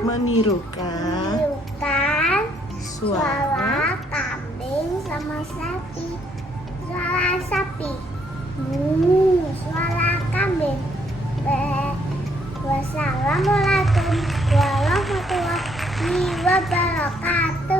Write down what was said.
menirukan suara suara kambing sama sapi. Suara sapi. Suara kambing. Wassalamualaikum warahmatullahi wabarakatuh.